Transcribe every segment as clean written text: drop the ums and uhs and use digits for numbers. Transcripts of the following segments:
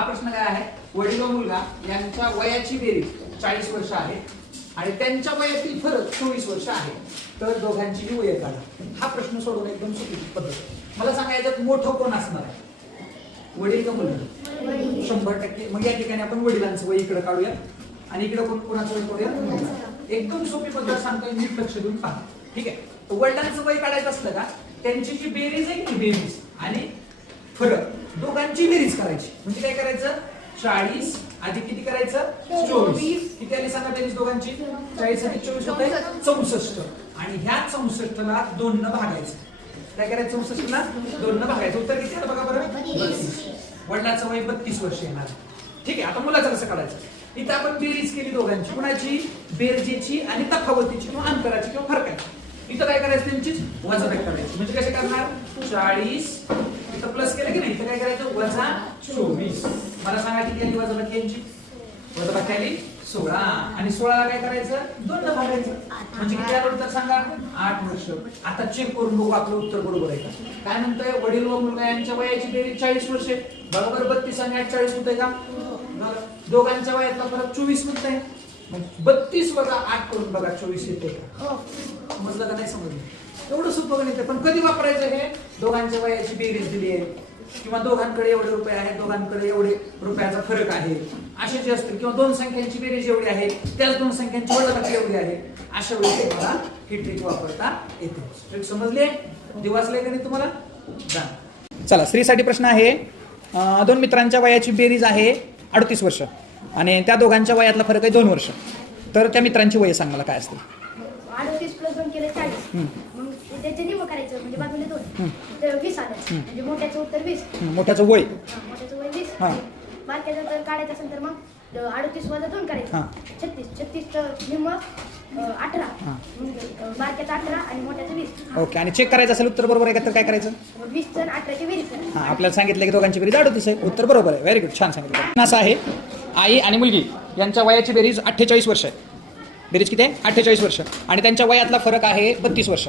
हा प्रश्न काय आहे, वडील व मुलगा यांच्या वयाची बेरीज 40 वर्ष आहे आणि त्यांच्या वयातील फरक 24 वर्ष आहे, तर दोघांची जी वय काढा. हा प्रश्न सोडवणं एकदम सोपी पद्धत आहे. मला सांगा याच्यात मोठं कोण असणार आहे, वडील का मुलगा? 100%. मग या ठिकाणी आपण वडिलांचं वय इकडे काढूया आणि इकडे कोणाचं वय काढूया. एकदम सोपी पद्धत सांगतोय, नीट लक्ष देऊन पहा. ठीक आहे. तर वडिलांचं वय काढायचं असलं का, त्यांची जी बेरीज आहे की बेरीज आणि फरक दोघांची बेरीज करायची. म्हणजे काय करायचं, 40 अधिक किती करायचं, 24. किती आली सांगा बेरीज दोघांची? 40 अधिक 24 होते 64. आणि ह्या 64ला 2 न भागायचं. काय करायचं, 64ला 2 न भागायचं. उत्तर किती आलं बघा बरं, 32. वडिलांचं वय 32 वर्ष येणार. ठीक आहे. आता मुलाचं कसं काढायचं, इथं आपण बेरीज केली दोघांची, कुणाची, बेरजेची आणि तफावतीची किंवा अंतराची किंवा फरकाची. इथं काय करायचं, त्यांची वजाबाकी करायची. म्हणजे कसे करणार, 40 इथं प्लस केलं की नाही, इथं काय करायचं, वजा 24. मला सांगा किती आली वजाबाकी यांची, वजाबाकी आली 16. आणि 16ला काय करायचं, 2 न भागायचं. म्हणजे किती आलं उत्तर सांगा, 8 वर्ष. आता चेक करून बघू आपलं उत्तर बरोबर आहे का. काय म्हणतंय, वडील व मुलगा यांच्या वयाची बेरीज 40 वर्षे, बरोबर. 32 आणि 8 40 होतंय का, दोघांच्या वयातला फरक 24 होतंय. 32 वजा 8 करून बघा 24 येते का, समजलं का नाही समजलं. एवढं सोपं गणित आहे. पण कधी वापरायचं हे, दोघांच्या वयाची बेरीज दिली आहे किंवा दोघांकडे एवढे रुपये आहेत, दोघांकडे एवढे रुपयाचा फरक आहे, असे जे असतील, किंवा 2 संख्यांची बेरीज एवढी आहे, त्याच 2 संख्यांची वजाबाकी एवढी आहे, अशा वेळी तुम्हाला ही ट्रिक वापरता येते. ट्रिक समजली आहे, दिवसले गणित तुम्हाला जा. चला, स्त्रीसाठी प्रश्न आहे. 2 मित्रांच्या वयाची बेरीज आहे 38 वर्ष आणि त्या दोघांच्या वयातला फरक आहे 2 वर्ष. तर त्या मित्रांची वय सांग मला काय असते. 38 प्लस 2 केलं 40. मग त्याचे निम करायचं, म्हणजे बाजूला 2 तर 20 आलं. म्हणजे मोठ्याचं उत्तर 20. मोठ्याचं वय, मोठ्याचं वय 20. बारक्याचं जर काढायचं असेल तर मग 38 वजा 2 करायचं, 36. 36चं निम 18. बारक्याचं 18 आणि मोठ्याचं 20. ओके. आणि चेक करायचं असेल उत्तर बरोबर आहे का, तर काय करायचं, 20 आणि 18ची बेरीज करायची. आपल्याला सांगितलं की दोघांची बेरीज 38 आहे, उत्तर बरोबर आहे. व्हेरी गुड, छान सांगितलं. असं आहे, आई आणि मुलगी यांच्या वयाची बेरीज 48 वर्ष आहे. बेरीज किती आहे, 48 वर्ष. आणि त्यांच्या वयातला फरक आहे 32 वर्ष.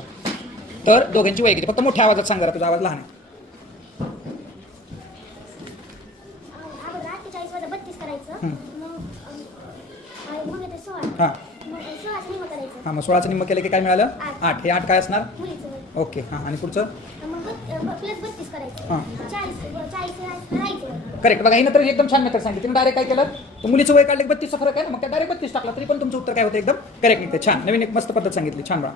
तर दोघांची वय किती, फक्त मोठ्या आवाजात सांगा, तुझा आवाज लहान आहे. 48 वजा 32 करायचं, मग ते 16. हां 16चं निम करायचं. हां, मग 16चं निम्म केलं की काय मिळालं, 8. हे 8 काय असणार, मुलीचं. ओके. हां, आणि पुढचं प्लस 32 करायचं. हां 40 राहायचं. करेक्ट. बघा, ही नंतर एकदम छान मेथड सांगितली. तुम्ही डायरेक्ट काय केलं, तर मुलीचं वय काढलं 32चा फरक आहे ना, मग त्या डायरेक्ट 32 टाकला तरी पण तुमचं उत्तर काय होतं, एकदम करेक्ट निघते. छान, नवीन एक मस्त पद्धत सांगितली, छान बघा.